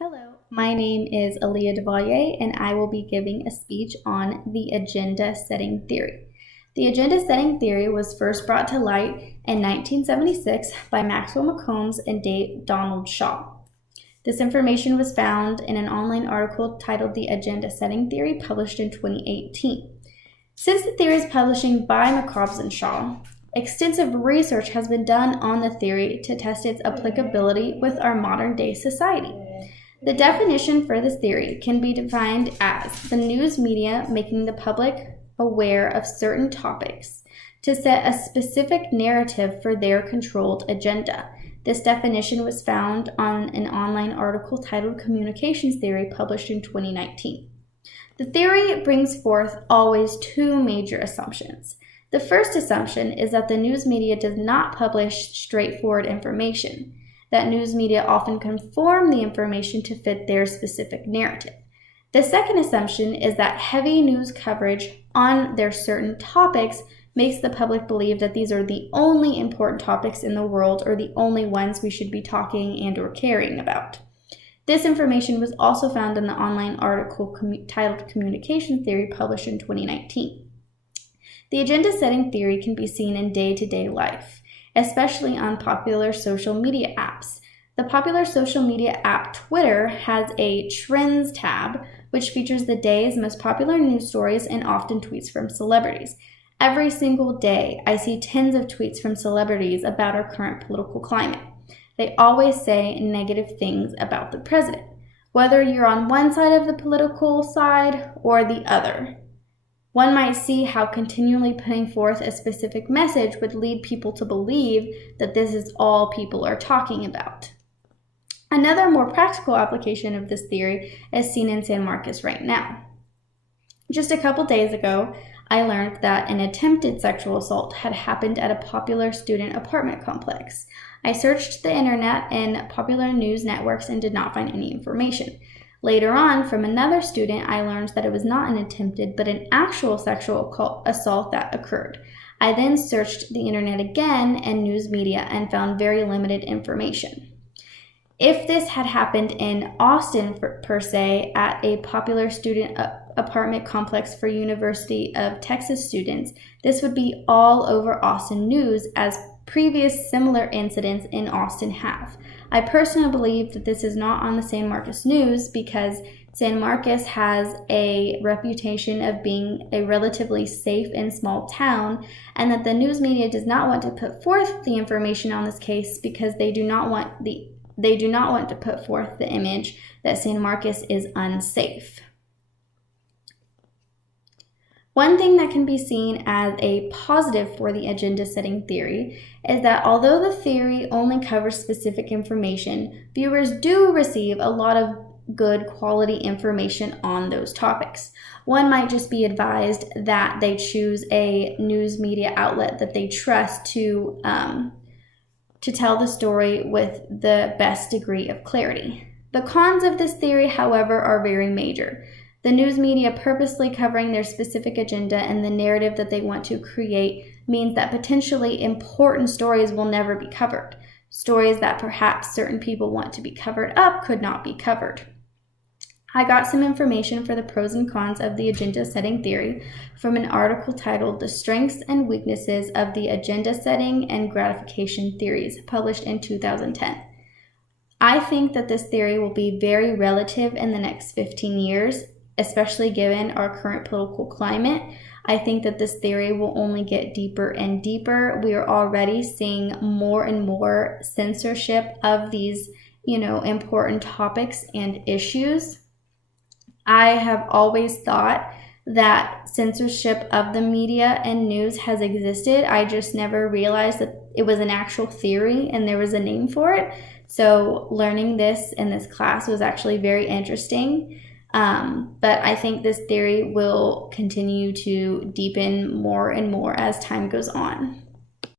Hello, my name is Aaliyah Devalier, and I will be giving a speech on the agenda setting theory. The agenda setting theory was first brought to light in 1976 by Maxwell McCombs and Donald Shaw. This information was found in an online article titled The Agenda Setting Theory, published in 2018. Since the theory is publishing by McCombs and Shaw, extensive research has been done on the theory to test its applicability with our modern-day society. The definition for this theory can be defined as the news media making the public aware of certain topics to set a specific narrative for their controlled agenda. This definition was found on an online article titled Communications Theory, published in 2019. The theory brings forth always two major assumptions. The first assumption is that the news media does not publish straightforward information, that news media often conform the information to fit their specific narrative. The second assumption is that heavy news coverage on their certain topics makes the public believe that these are the only important topics in the world or the only ones we should be talking and or caring about. This information was also found in the online article titled Communication Theory, published in 2019. The agenda setting theory can be seen in day-to-day life, especially on popular social media apps. The popular social media app Twitter has a Trends tab, which features the day's most popular news stories and often tweets from celebrities. Every single day, I see tens of tweets from celebrities about our current political climate. They always say negative things about the president, whether you're on one side of the political side or the other. One might see how continually putting forth a specific message would lead people to believe that this is all people are talking about. Another more practical application of this theory is seen in San Marcos right now. Just a couple days ago, I learned that an attempted sexual assault had happened at a popular student apartment complex. I searched the internet and popular news networks and did not find any information. Later on, from another student, I learned that it was not an attempted, but an actual sexual assault that occurred. I then searched the internet again and news media and found very limited information. If this had happened in Austin, per se, at a popular student apartment complex for University of Texas students, this would be all over Austin news, as previous similar incidents in Austin have. I personally believe that this is not on the San Marcos news because San Marcos has a reputation of being a relatively safe and small town, and that the news media does not want to put forth the information on this case because they do not want to put forth the image that San Marcos is unsafe. One thing that can be seen as a positive for the agenda setting theory is that although the theory only covers specific information, viewers do receive a lot of good quality information on those topics. One might just be advised that they choose a news media outlet that they trust to tell the story with the best degree of clarity. The cons of this theory, however, are very major. The news media purposely covering their specific agenda and the narrative that they want to create means that potentially important stories will never be covered. Stories that perhaps certain people want to be covered up could not be covered. I got some information for the pros and cons of the agenda setting theory from an article titled The Strengths and Weaknesses of the Agenda Setting and Gratification Theories, published in 2010. I think that this theory will be very relative in the next 15 years, especially given our current political climate. I think that this theory will only get deeper and deeper. We are already seeing more and more censorship of these, important topics and issues. I have always thought that censorship of the media and news has existed. I just never realized that it was an actual theory and there was a name for it. So learning this in this class was actually very interesting. But I think this theory will continue to deepen more and more as time goes on.